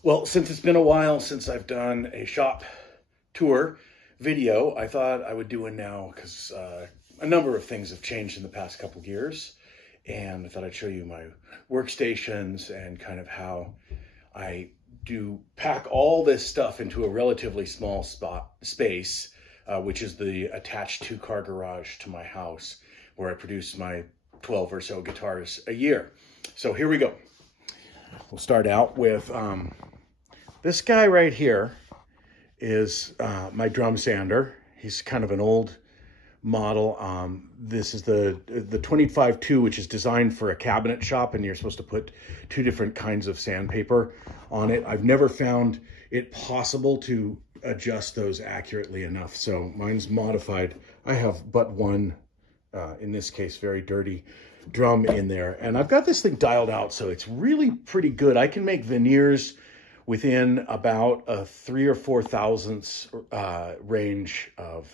Well, since it's been a while since I've done a shop tour video, I thought I would do one now because a number of things have changed in the past couple of years. And I thought I'd show you my workstations and kind of how I do pack all this stuff into a relatively small space, which is the attached 2-car garage to my house, where I produce my 12 or so guitars a year. So here we go. We'll start out with this guy right here is my drum sander. He's kind of an old model. This is the 25-2, which is designed for a cabinet shop, and you're supposed to put 2 different kinds of sandpaper on it. I've never found it possible to adjust those accurately enough, so mine's modified. I have but one, in this case, very dirty drum in there, and I've got this thing dialed out, so it's really pretty good. I can make veneers within about a 3 or 4 thousandths range of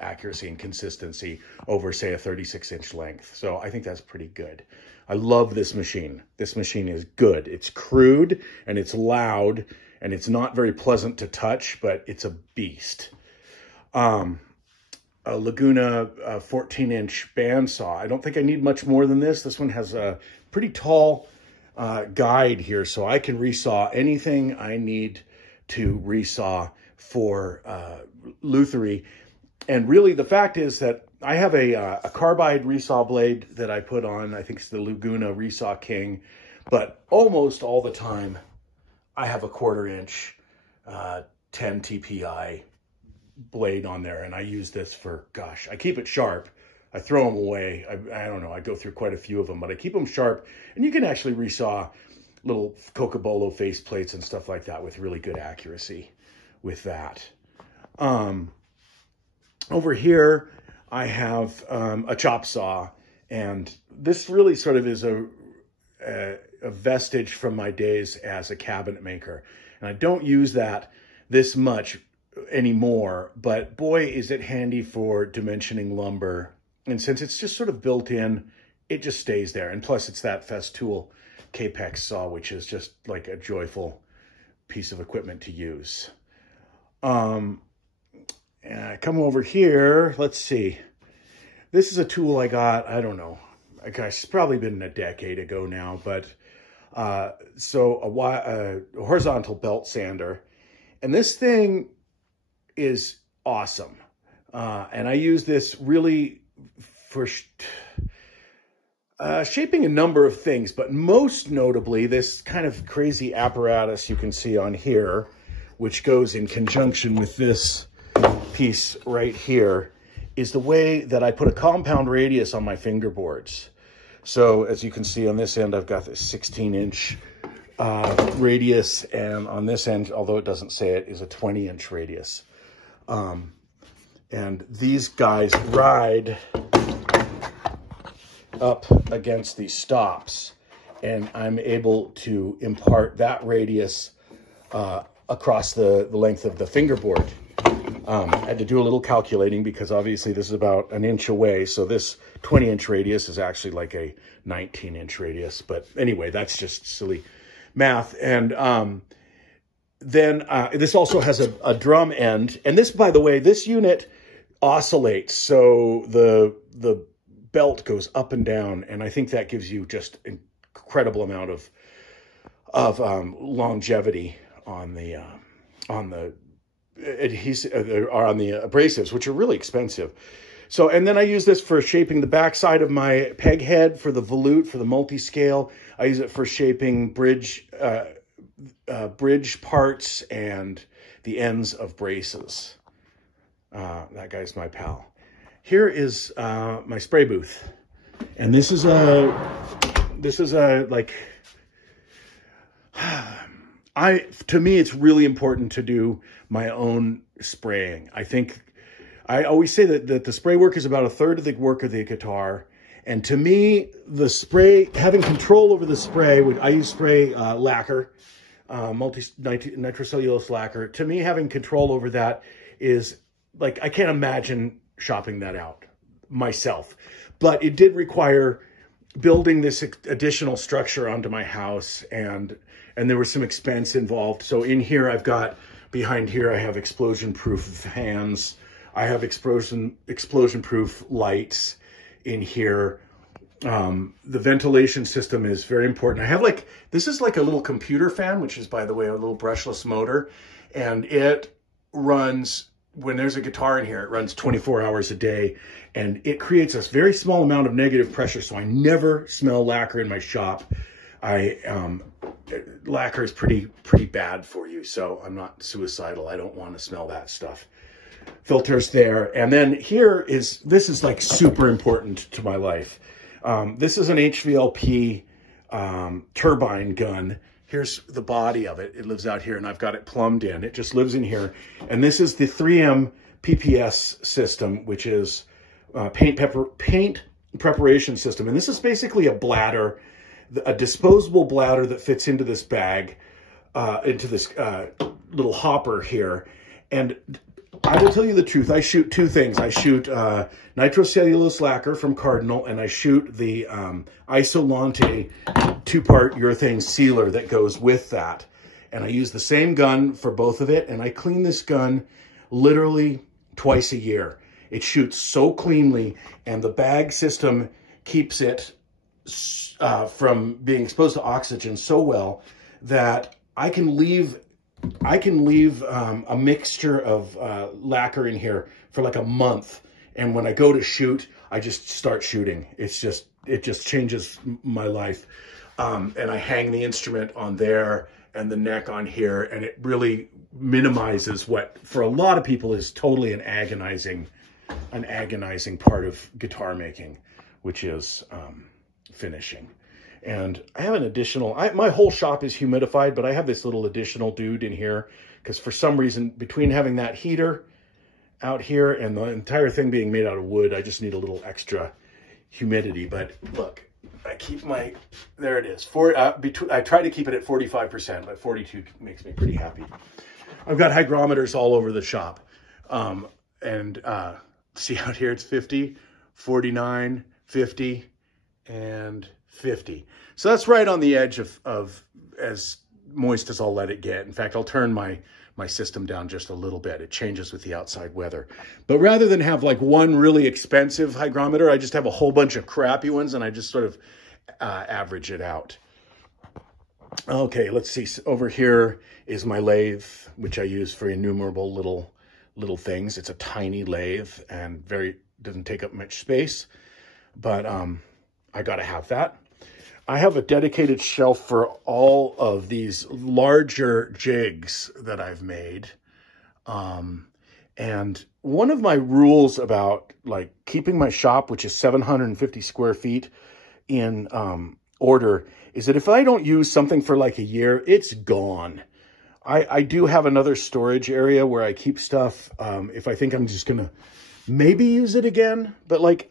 accuracy and consistency over, say, a 36-inch length. So I think that's pretty good. I love this machine. This machine is good. It's crude and it's loud and it's not very pleasant to touch, but it's a beast. A Laguna 14-inch bandsaw. I don't think I need much more than this. This one has a pretty tall guide here, so I can resaw anything I need to resaw for lutherie. And really, the fact is that I have a carbide resaw blade that I put on. I think it's the Laguna Resaw King, but almost all the time I have a 1/4-inch 10 TPI blade on there, and I use this for, gosh, I keep it sharp. I throw them away. I don't know. I go through quite a few of them, but I keep them sharp, and you can actually resaw little Cocobolo face plates and stuff like that with really good accuracy with that. Over here, I have a chop saw, and this really sort of is a vestige from my days as a cabinet maker. And I don't use that this much anymore, but boy, is it handy for dimensioning lumber. And since it's just sort of built in, it just stays there. And plus, it's that Festool Capex saw, which is just like a joyful piece of equipment to use. And I come over here, let's see. This is a tool I got, I don't know, gosh, it's probably been a decade ago now, but so a horizontal belt sander. And this thing is awesome. And I use this really for shaping a number of things, but most notably this kind of crazy apparatus you can see on here, which goes in conjunction with this piece right here, is the way that I put a compound radius on my fingerboards. So as you can see on this end, I've got this 16-inch radius, and on this end, although it doesn't say it, is a 20-inch radius. And these guys ride up against these stops, and I'm able to impart that radius across the length of the fingerboard. I had to do a little calculating because obviously this is about 1 inch away. So this 20-inch radius is actually like a 19-inch radius. But anyway, that's just silly math. And then this also has a drum end. And this, by the way, this unit oscillates. So the belt goes up and down. And I think that gives you just an incredible amount of longevity on the adhesive or on the abrasives, which are really expensive. So, and then I use this for shaping the backside of my peg head for the volute, for the multi-scale. I use it for shaping bridge parts and the ends of braces. That guy's my pal. Here is my spray booth, and this is a like. To me, it's really important to do my own spraying. I always say that the spray work is about 1/3 of the work of the guitar. And to me, the spray, having control over the spray, I use spray lacquer, nitrocellulose lacquer. To me, having control over that is like, I can't imagine shopping that out myself. But it did require building this additional structure onto my house, and and there was some expense involved. So in here, I've got, behind here, I have explosion-proof fans. I have explosion-proof lights in here. The ventilation system is very important. I have like, this is like a little computer fan, which is, by the way, a little brushless motor. And it runs, when there's a guitar in here, it runs 24 hours a day. And it creates a very small amount of negative pressure. So I never smell lacquer in my shop. Lacquer is pretty bad for you. So I'm not suicidal. I don't want to smell that stuff. Filters there. And then here is, this is like super important to my life. This is an HVLP turbine gun. Here's the body of it. It lives out here, and I've got it plumbed in. It just lives in here. And this is the 3M PPS system, which is paint preparation system. And this is basically a bladder, a disposable bladder that fits into this bag, into this little hopper here. And I will tell you the truth. I shoot two things. I shoot nitrocellulose lacquer from Cardinal, and I shoot the Isolante 2-part urethane sealer that goes with that. And I use the same gun for both of it, and I clean this gun literally twice a year. It shoots so cleanly, and the bag system keeps it from being exposed to oxygen so well that I can leave a mixture of lacquer in here for like a month. And when I go to shoot, I just start shooting. It just changes my life. And I hang the instrument on there and the neck on here. And it really minimizes what for a lot of people is totally an agonizing part of guitar making, which is finishing. And I have an additional, my whole shop is humidified, but I have this little additional dude in here because for some reason, between having that heater out here and the entire thing being made out of wood, I just need a little extra humidity. But look, I keep my, there it is. I try to keep it at 45%, but 42 makes me pretty happy. I've got hygrometers all over the shop. See out here, it's 50, 49, 50, and 50. So that's right on the edge of as moist as I'll let it get. In fact, I'll turn my system down just a little bit. It changes with the outside weather. But rather than have like one really expensive hygrometer, I just have a whole bunch of crappy ones, and I just sort of average it out. Okay, let's see. Over here is my lathe, which I use for innumerable little things. It's a tiny lathe and doesn't take up much space, but I gotta have that. I have a dedicated shelf for all of these larger jigs that I've made. And one of my rules about like keeping my shop, which is 750 square feet in order, is that if I don't use something for like a year, it's gone. I do have another storage area where I keep stuff if I think I'm just gonna maybe use it again. But like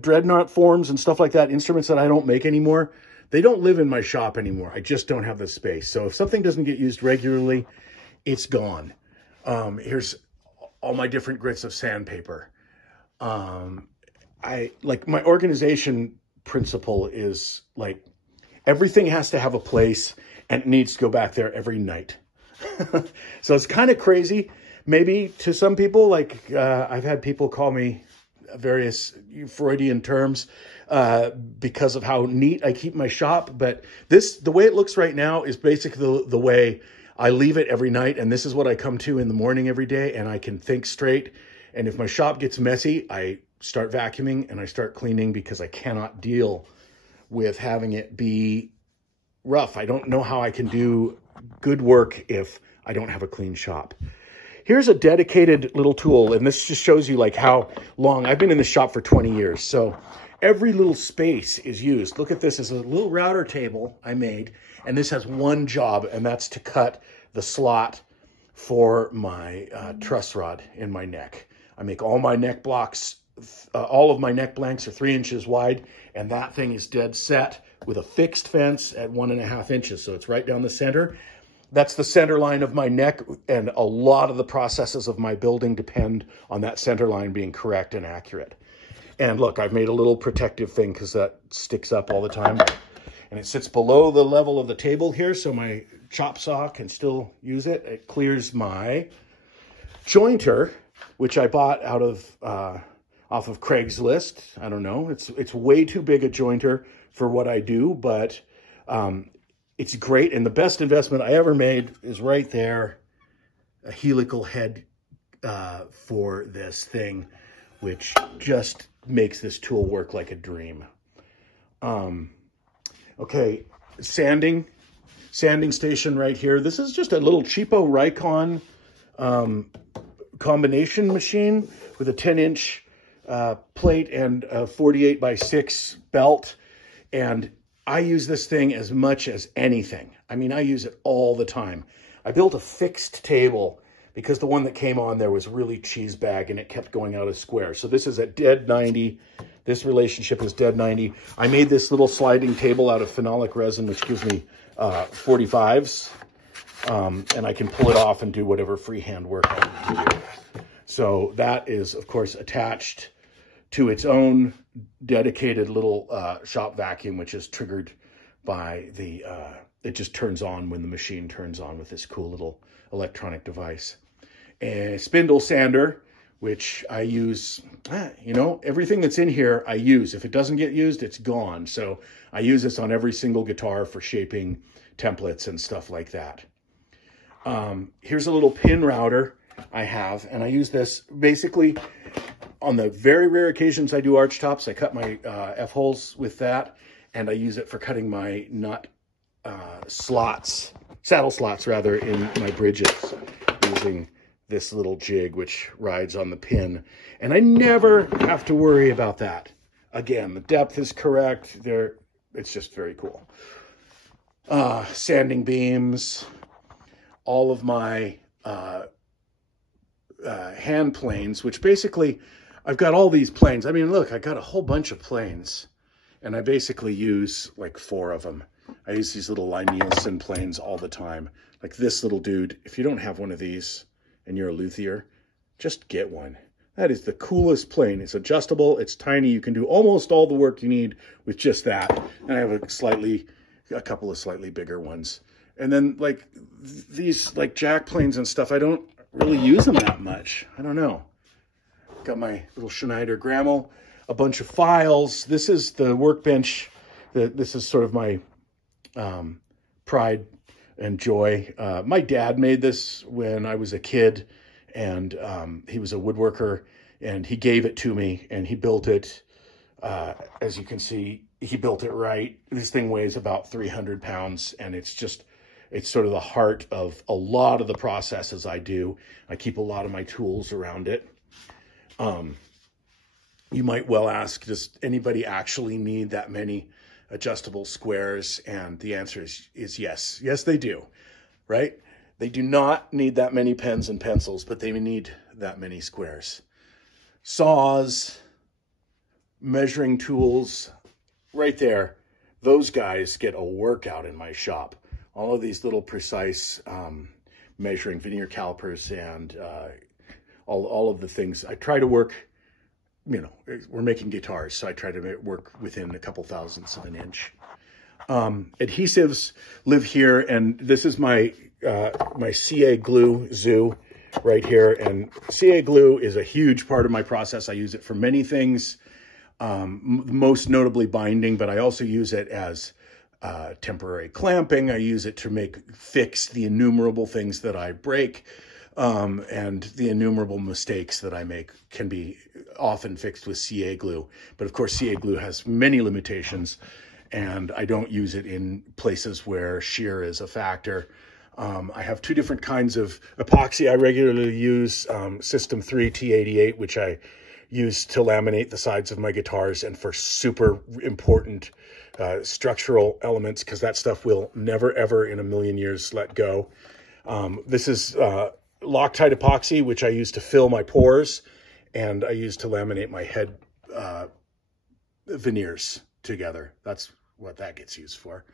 dreadnought forms and stuff like that, instruments that I don't make anymore, they don't live in my shop anymore. I just don't have the space. So if something doesn't get used regularly, it's gone. Here's all my different grits of sandpaper. My organization principle is like everything has to have a place and it needs to go back there every night. So it's kind of crazy. Maybe to some people, like I've had people call me various Freudian terms because of how neat I keep my shop. But the way it looks right now is basically the way I leave it every night. And this is what I come to in the morning every day, and I can think straight. And if my shop gets messy, I start vacuuming and I start cleaning because I cannot deal with having it be rough. I don't know how I can do good work if I don't have a clean shop. Here's a dedicated little tool, and this just shows you like how long I've been in the shop for 20 years. So every little space is used. Look at this as a little router table I made, and this has one job, and that's to cut the slot for my truss rod in my neck. I make all my neck blocks, all of my neck blanks are 3 inches wide, and that thing is dead set with a fixed fence at 1.5 inches. So it's right down the center. That's the center line of my neck, and a lot of the processes of my building depend on that center line being correct and accurate. And look, I've made a little protective thing because that sticks up all the time. and it sits below the level of the table here, so my chop saw can still use it. It clears my jointer, which I bought out of off of Craigslist. I don't know. It's way too big a jointer for what I do, but it's great. And the best investment I ever made is right there, a helical head for this thing, which just makes this tool work like a dream. Okay, sanding station right here. This is just a little cheapo Rikon combination machine with a 10-inch plate and a 48x6 belt. And I use this thing as much as anything. I mean, I use it all the time. I built a fixed table because the one that came on there was really cheese bag and it kept going out of square. So this is at dead 90. This relationship is dead 90. I made this little sliding table out of phenolic resin, which gives me 45s. And I can pull it off and do whatever freehand work I need to do. So that is, of course, attached to its own dedicated little shop vacuum, which is triggered by the, it just turns on when the machine turns on with this cool little electronic device. A spindle sander, which I use, you know, everything that's in here I use. If it doesn't get used, it's gone. So I use this on every single guitar for shaping templates and stuff like that. Here's a little pin router I have, and I use this basically on the very rare occasions I do arch tops. I cut my F-holes with that, and I use it for cutting my nut saddle slots rather, in my bridges, using this little jig which rides on the pin. And I never have to worry about that. Again, the depth is correct. It's just very cool. Sanding beams, all of my hand planes, which basically, I've got all these planes. I mean, look, I got a whole bunch of planes, and I basically use like 4 of them. I use these little Lie-Nielsen planes all the time. Like this little dude, if you don't have one of these and you're a luthier, just get one. That is the coolest plane. It's adjustable, it's tiny, you can do almost all the work you need with just that. And I have a couple of slightly bigger ones. And then like these like jack planes and stuff, I don't really use them that much. I don't know. Got my little Schneider Grammel, a bunch of files. This is the workbench. This is sort of my pride and joy. My dad made this when I was a kid, and he was a woodworker, and he gave it to me, and he built it. As you can see, he built it right. This thing weighs about 300 pounds, and it's sort of the heart of a lot of the processes I do. I keep a lot of my tools around it. You might well ask, does anybody actually need that many adjustable squares? And the answer is yes. Yes, they do, right? They do not need that many pens and pencils, but they need that many squares. Saws, measuring tools, right there. Those guys get a workout in my shop. All of these little precise measuring veneer calipers and all of the things. I try to work, you know, we're making guitars, so I try to work within a couple thousandths of an inch. Adhesives live here, and this is my my CA glue zoo right here. And CA glue is a huge part of my process. I use it for many things, most notably binding, but I also use it as temporary clamping. I use it to fix the innumerable things that I break, and the innumerable mistakes that I make can be often fixed with CA glue. But of course, CA glue has many limitations, and I don't use it in places where shear is a factor. I have 2 different kinds of epoxy I regularly use. System 3 T88, which I use to laminate the sides of my guitars and for super important structural elements, because that stuff will never, ever in a million years let go. This is Loctite epoxy, which I use to fill my pores, and I use to laminate my head veneers together. That's what that gets used for.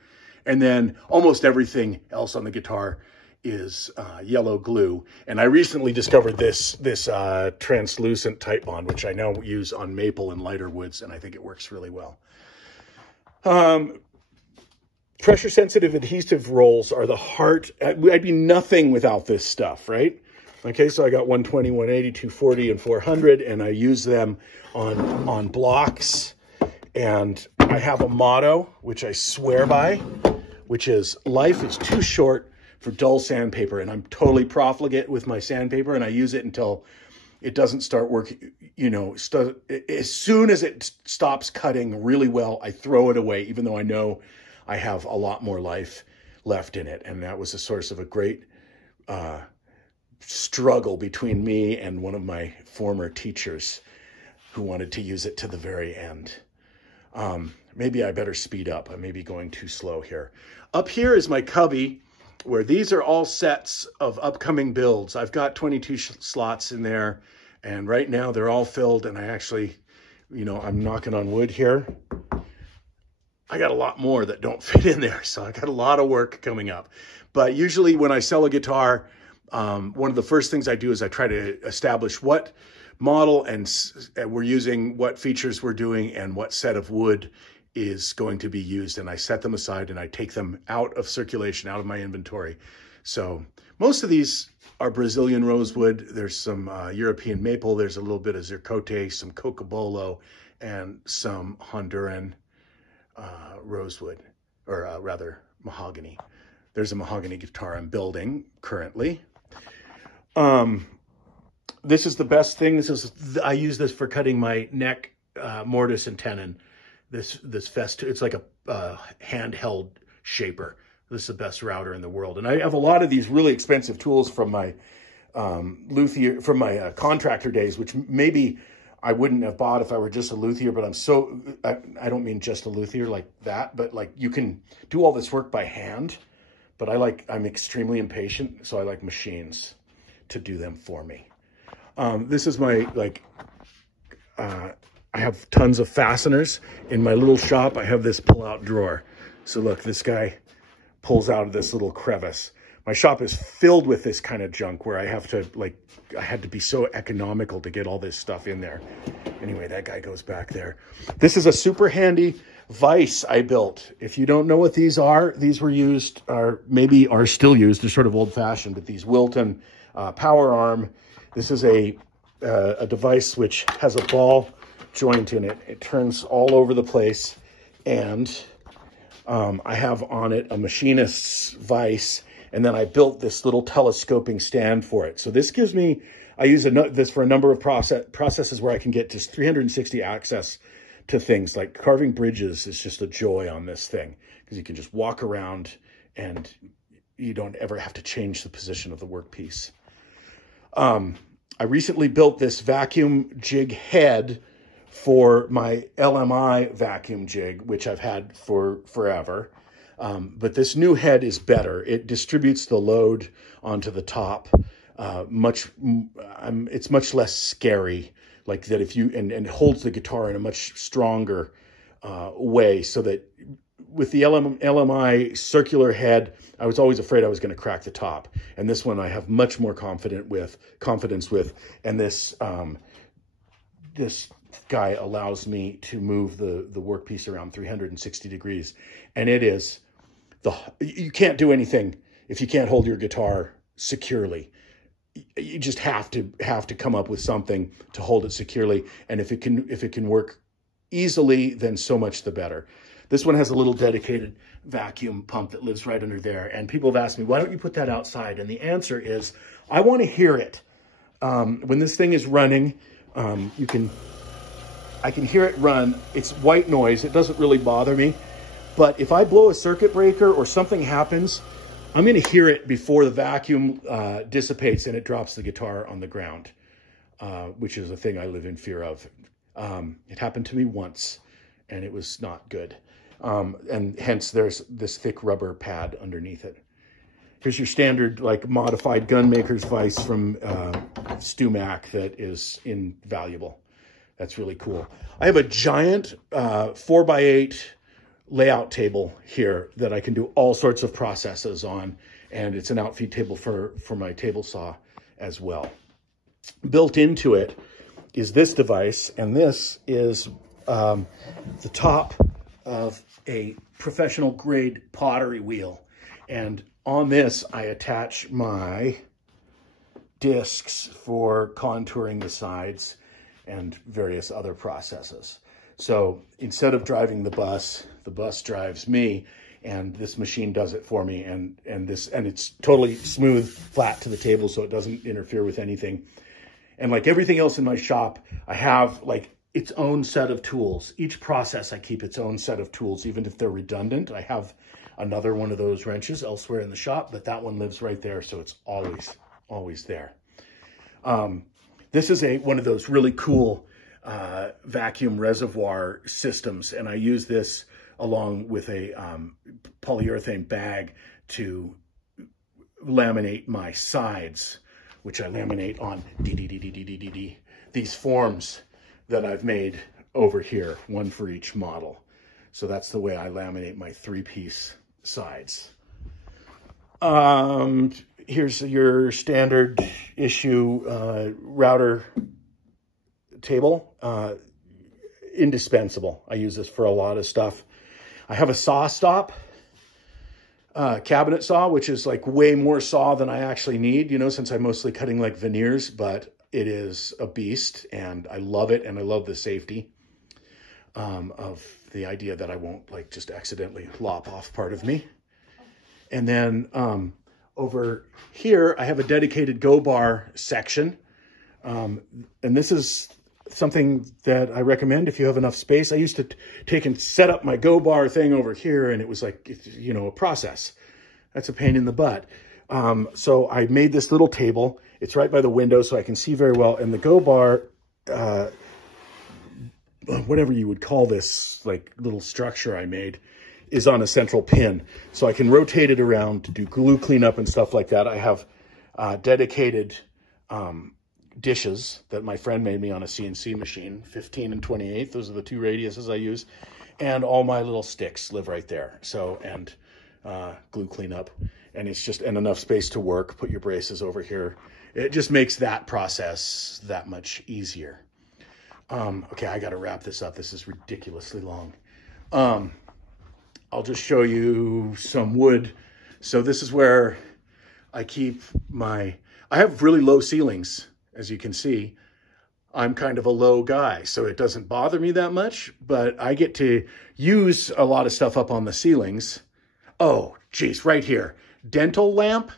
And then almost everything else on the guitar is yellow glue. And I recently discovered this translucent Type Bond, which I now use on maple and lighter woods, and I think it works really well. Pressure sensitive adhesive rolls are the heart. I'd be nothing without this stuff, right? Okay, so I got 120, 180, 240, and 400, and I use them on blocks. And I have a motto, which I swear by, which is life is too short for dull sandpaper. And I'm totally profligate with my sandpaper, and I use it until it doesn't start working. You know, as soon as it stops cutting really well, I throw it away, even though I know I have a lot more life left in it. And that was a source of a great struggle between me and one of my former teachers who wanted to use it to the very end. Maybe I better speed up. I may be going too slow here. Up here is my cubby, where these are all sets of upcoming builds. I've got 22 slots in there, and right now they're all filled, and I actually, you know, I'm knocking on wood here. I got a lot more that don't fit in there, so I got a lot of work coming up. But usually when I sell a guitar, one of the first things I do is I try to establish what model and we're using, what features we're doing, and what set of wood is going to be used. And I set them aside and I take them out of circulation, out of my inventory. So most of these are Brazilian rosewood. There's some European maple. There's a little bit of zircote, some cocobolo, and some Honduran rosewood, or rather mahogany. There's a mahogany guitar I'm building currently. This is the best thing. I use this for cutting my neck mortise and tenon. This Festool, it's like a handheld shaper. This is the best router in the world. And I have a lot of these really expensive tools from my luthier, from my contractor days, which maybe I wouldn't have bought if I were just a luthier, but I don't mean just a luthier like that, but like you can do all this work by hand, but I'm extremely impatient, so I like machines to do them for me. This is my, I have tons of fasteners in my little shop. I have this pull-out drawer. So look, this guy pulls out of this little crevice. My shop is filled with this kind of junk where I have to, I had to be so economical to get all this stuff in there. Anyway, that guy goes back there. This is a super handy vise I built. If you don't know what these are, these were used, or maybe are still used. They're sort of old-fashioned, but these Wilton power arm. This is a device which has a ball joint in it. It turns all over the place, and I have on it a machinist's vise, and then I built this little telescoping stand for it. So this gives me, I use this for a number of processes where I can get just 360 access to things. Like carving bridges is just a joy on this thing, because you can just walk around and you don't ever have to change the position of the workpiece. I recently built this vacuum jig head for my LMI vacuum jig, which I've had for forever. But this new head is better. It distributes the load onto the top it's much less scary, like that if you, and holds the guitar in a much stronger way, so that with the LMI circular head, I was always afraid I was going to crack the top. And this one I have much more confidence with. And this this guy allows me to move the workpiece around 360 degrees. And it is, you can't do anything if you can't hold your guitar securely. You just have to come up with something to hold it securely. And if it can work easily, then so much the better. This one has a little dedicated vacuum pump that lives right under there. And people have asked me, why don't you put that outside? And the answer is, I want to hear it. When this thing is running, I can hear it run. It's white noise. It doesn't really bother me. But if I blow a circuit breaker or something happens, I'm going to hear it before the vacuum dissipates and it drops the guitar on the ground, which is a thing I live in fear of. It happened to me once, and it was not good. And hence there's this thick rubber pad underneath it. Here's your standard, modified gunmaker's vise from StewMac that is invaluable. That's really cool. I have a giant 4x8 layout table here that I can do all sorts of processes on, and it's an outfeed table for my table saw as well. Built into it is this device, and this is the top of a professional grade pottery wheel. And on this, I attach my discs for contouring the sides and various other processes. So instead of driving the bus drives me, and this machine does it for me. And it's totally smooth, flat to the table, so it doesn't interfere with anything. And like everything else in my shop, I have like its own set of tools. Each process, I keep its own set of tools, even if they're redundant. I have another one of those wrenches elsewhere in the shop, but that one lives right there, so it's always there. This is one of those really cool vacuum reservoir systems, and I use this along with a polyurethane bag to laminate my sides, which I laminate on these forms that I've made over here, one for each model. So that's the way I laminate my 3-piece sides. Here's your standard issue router table. Indispensable. I use this for a lot of stuff. I have a saw stop, cabinet saw, which is like way more saw than I actually need, you know, since I'm mostly cutting like veneers, but it is a beast and I love it. And I love the safety of the idea that I won't like just accidentally lop off part of me. And then over here, I have a dedicated go bar section. And this is something that I recommend if you have enough space. I used to take and set up my go bar thing over here, and it was like, you know, a process. That's a pain in the butt. So I made this little table. It's right by the window, so I can see very well. And the go bar, whatever you would call this, like little structure I made, is on a central pin. So I can rotate it around to do glue cleanup and stuff like that. I have dedicated dishes that my friend made me on a CNC machine, 15 and 28. Those are the 2 radiuses I use. And all my little sticks live right there. So, and glue cleanup. And it's just, and enough space to work. Put your braces over here. It just makes that process that much easier. Okay, I got to wrap this up. This is ridiculously long. I'll just show you some wood. So this is where I keep I have really low ceilings. As you can see, I'm kind of a low guy, so it doesn't bother me that much, but I get to use a lot of stuff up on the ceilings. Oh, geez, right here. Dental lamp.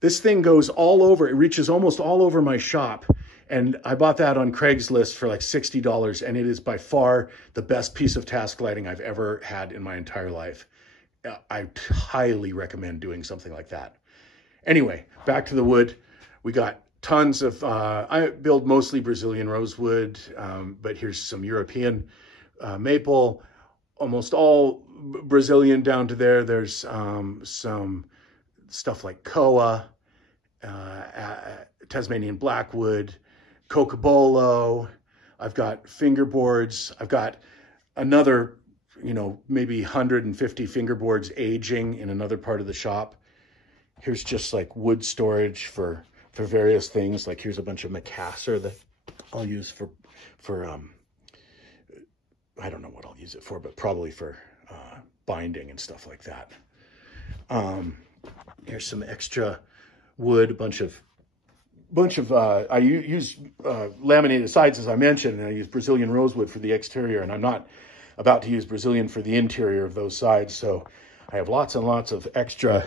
This thing goes all over. It reaches almost all over my shop. And I bought that on Craigslist for like $60, and it is by far the best piece of task lighting I've ever had in my entire life. I highly recommend doing something like that. Anyway, back to the wood. We got tons of, I build mostly Brazilian rosewood, but here's some European maple, almost all Brazilian down to there. There's some stuff like koa, Tasmanian blackwood, cocobolo. I've got fingerboards. I've got another, you know, maybe 150 fingerboards aging in another part of the shop. Here's just like wood storage for various things. Like here's a bunch of Macassar that I'll use for I don't know what I'll use it for, but probably for binding and stuff like that. Here's some extra wood, a bunch of I use laminated sides, as I mentioned, and I use Brazilian rosewood for the exterior, and I'm not about to use Brazilian for the interior of those sides, so I have lots and lots of extra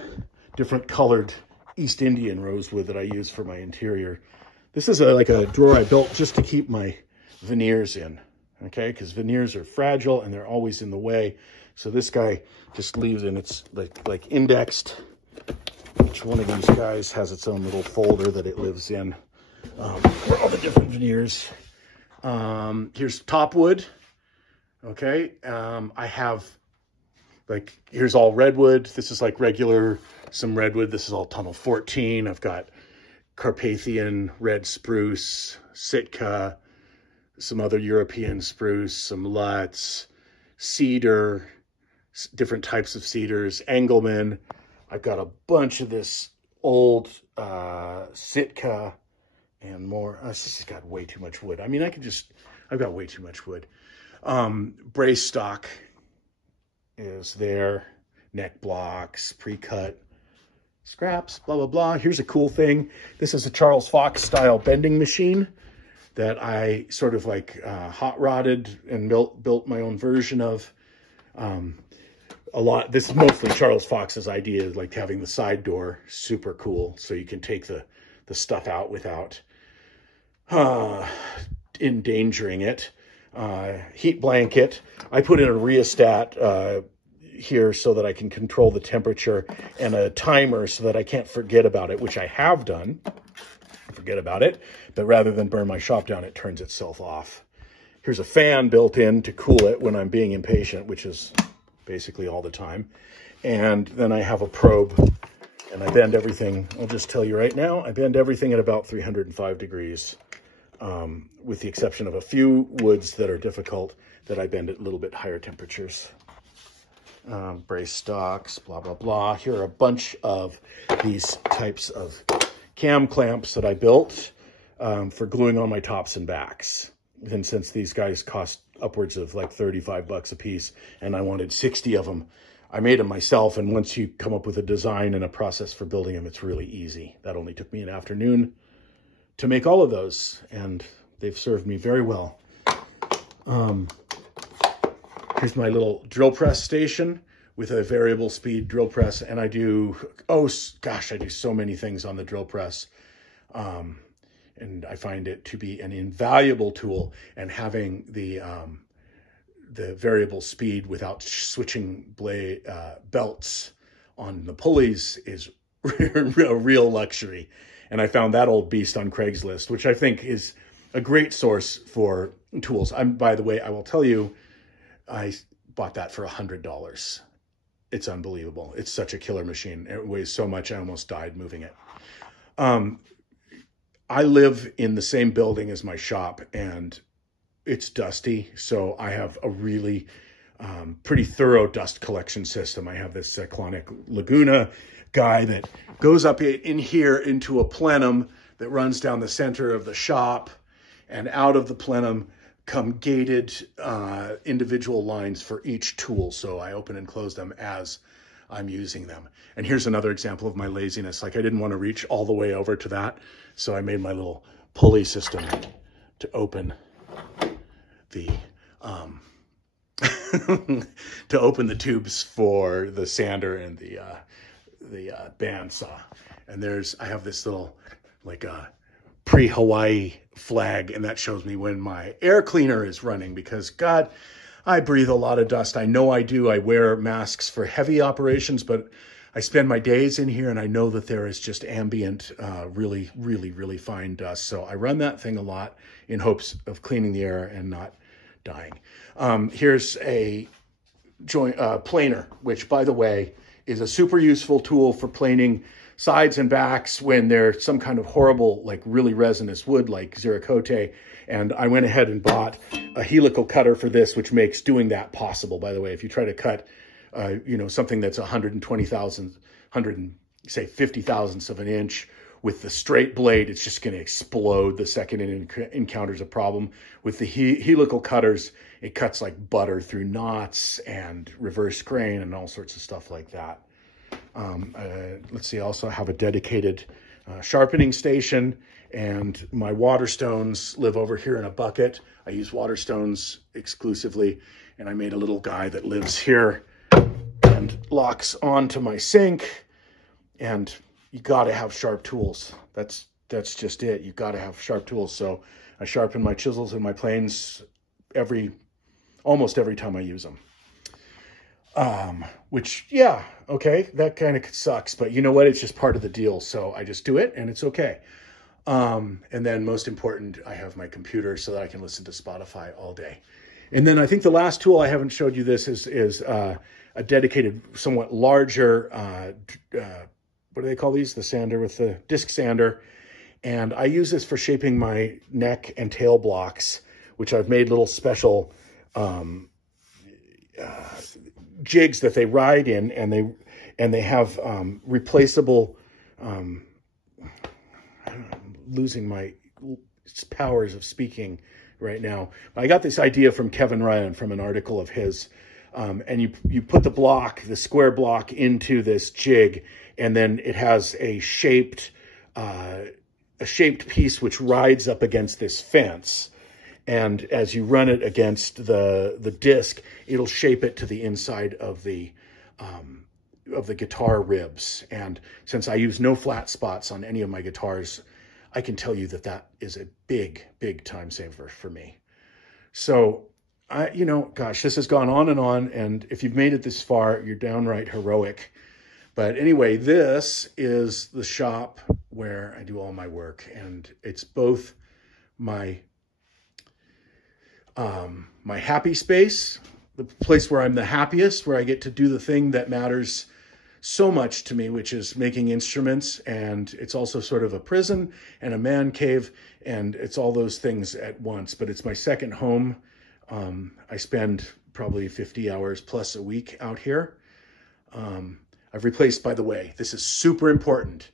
different colored East Indian rosewood that I use for my interior. This is like a drawer I built just to keep my veneers in, okay? Because veneers are fragile and they're always in the way. So this guy just leaves, and it's like indexed. Each one of these guys has its own little folder that it lives in for all the different veneers. Here's top wood, okay? I have, like, here's all redwood. This is like regular, some redwood. This is all tunnel 14. I've got Carpathian red spruce, Sitka, some other European spruce, some Lutz, cedar, different types of cedars, Engelmann. I've got a bunch of this old Sitka and more. This has got way too much wood. I mean, I've got way too much wood. Brace stock. is there. Neck blocks, pre-cut scraps, blah, blah, blah. Here's a cool thing. This is a Charles Fox style bending machine that I sort of like hot rodded and built my own version of. This is mostly Charles Fox's idea, like having the side door, super cool. So you can take the stuff out without endangering it. Heat blanket. I put in a rheostat here so that I can control the temperature, and a timer so that I can't forget about it, which I have done. Forget about it, but rather than burn my shop down, it turns itself off. Here's a fan built in to cool it when I'm being impatient, which is basically all the time. And then I have a probe, and I bend everything. I'll just tell you right now, I bend everything at about 305 degrees, with the exception of a few woods that are difficult that I bend at a little bit higher temperatures. Brace stocks, blah, blah, blah. Here are a bunch of these types of cam clamps that I built for gluing on my tops and backs. And since these guys cost upwards of like 35 bucks a piece, and I wanted 60 of them, I made them myself. And once you come up with a design and a process for building them, it's really easy. That only took me an afternoon to make all of those, and they've served me very well. Here's my little drill press station with a variable speed drill press. And I do, oh gosh, I do so many things on the drill press. And I find it to be an invaluable tool, and having the variable speed without switching blade belts on the pulleys is a real luxury. And I found that old beast on Craigslist, which I think is a great source for tools. By the way, I will tell you, I bought that for $100. It's unbelievable. It's such a killer machine. It weighs so much, I almost died moving it. I live in the same building as my shop, and it's dusty. So I have a really pretty thorough dust collection system. I have this cyclonic Laguna guy that goes up in here into a plenum that runs down the center of the shop, and out of the plenum come gated individual lines for each tool. So I open and close them as I'm using them. And here's another example of my laziness. Like, I didn't want to reach all the way over to that, so I made my little pulley system to open the to open the tubes for the sander and the bandsaw. And I have this little like a pre-Hawaii flag, and that shows me when my air cleaner is running, because God, I breathe a lot of dust. I know I do. I wear masks for heavy operations, but I spend my days in here, and I know that there is just ambient, really, really, really fine dust. So I run that thing a lot in hopes of cleaning the air and not dying. Here's a planer, which, by the way, is a super useful tool for planing sides and backs when they're some kind of horrible, like really resinous wood, like Ziricote. And I went ahead and bought a helical cutter for this, which makes doing that possible. By the way, if you try to cut, something that's 50 thousandths of an inch with the straight blade, it's just going to explode the second it encounters a problem. With the helical cutters, it cuts like butter through knots and reverse grain and all sorts of stuff like that. Let's see, I also have a dedicated sharpening station, and my water stones live over here in a bucket. I use water stones exclusively, and I made a little guy that lives here and locks onto my sink. And you got to have sharp tools. That's just it. You got to have sharp tools. So I sharpen my chisels and my planes almost every time I use them. Which, yeah, okay, that kind of sucks, but you know what? It's just part of the deal. So I just do it, and it's okay. And then most important, I have my computer so that I can listen to Spotify all day. And then I think the last tool, I haven't showed you this, is a dedicated, somewhat larger, what do they call these? The sander with the disc sander. And I use this for shaping my neck and tail blocks, which I've made little special jigs that they ride in, and they have replaceable, I'm losing my powers of speaking right now. I got this idea from Kevin Ryan from an article of his. and you put the block, the square block, into this jig, and then it has a shaped piece which rides up against this fence. And as you run it against the disc, it'll shape it to the inside of the guitar ribs. And since I use no flat spots on any of my guitars, I can tell you that that is a big, big time saver for me. So, gosh, this has gone on, and if you've made it this far, you're downright heroic. But anyway, this is the shop where I do all my work, and it's both my my happy space, the place where I'm the happiest, where I get to do the thing that matters so much to me, which is making instruments. And it's also sort of a prison and a man cave, and it's all those things at once. But it's my second home. I spend probably 50 hours plus a week out here. I've replaced, by the way, this is super important.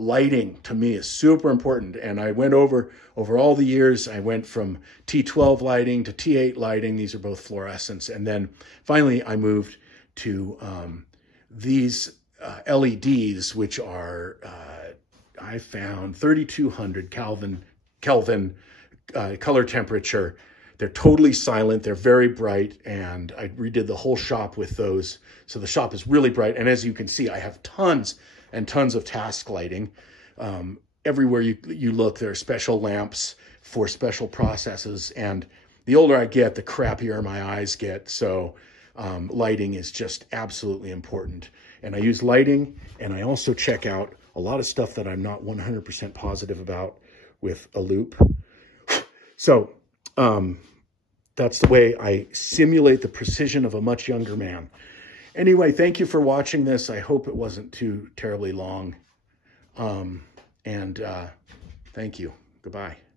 Lighting to me is super important. And I went over all the years, I went from T12 lighting to T8 lighting. These are both fluorescents. And then finally I moved to these LEDs, which are, I found 3200 Kelvin color temperature. They're totally silent. They're very bright. And I redid the whole shop with those. So the shop is really bright. And as you can see, I have tons and tons of task lighting. Everywhere you look, there are special lamps for special processes. And the older I get, the crappier my eyes get. So lighting is just absolutely important. And I use lighting, and I also check out a lot of stuff that I'm not 100% positive about with a loop. So that's the way I simulate the precision of a much younger man. Anyway, thank you for watching this. I hope it wasn't too terribly long. Thank you. Goodbye.